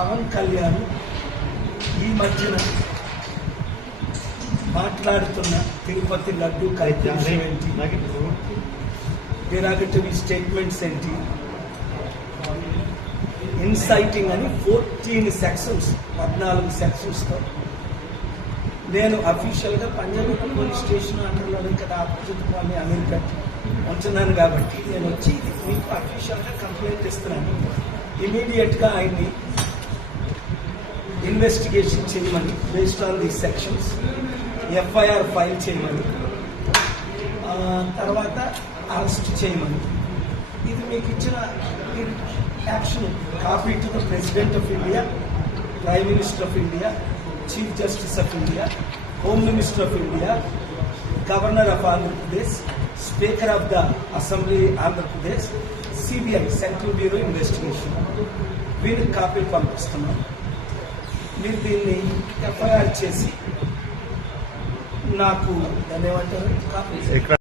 పవన్ కళ్యాణ్ ఈ మధ్యన మాట్లాడుతున్న తిరుపతి లడ్డు కార్యక్రమం ఏంటి స్టేట్మెంట్స్ ఏంటి ఇన్సైటింగ్ అని ఫోర్టీన్ సెక్షన్స్ పద్నాలుగు సెక్షన్స్తో నేను అఫీషియల్గా పంజాబ్ పోలీస్ స్టేషన్ అంటున్నాను కదా అపోజిట్ అమెరికా ఉంటున్నాను కాబట్టి నేను వచ్చి మీకు అఫీషియల్గా కంప్లైంట్ ఇస్తున్నాను ఇమీడియట్గా ఆయన్ని ఇన్వెస్టిగేషన్ చేయమని based on the sections FIR file చేయమని తర్వాత అరెస్ట్ చేయమని ఇది మీకు ఇచ్చిన action copy to the president of India prime minister of India chief justice of India home minister of India governor of Andhra Pradesh speaker of the assembly Andhra Pradesh CBI central bureau investigation వీళ్ళకి కాపీలు పంపిస్తున్నాం మీరు దీన్ని FIR చేసి నాకు దాన్ని ఏమంటారు copy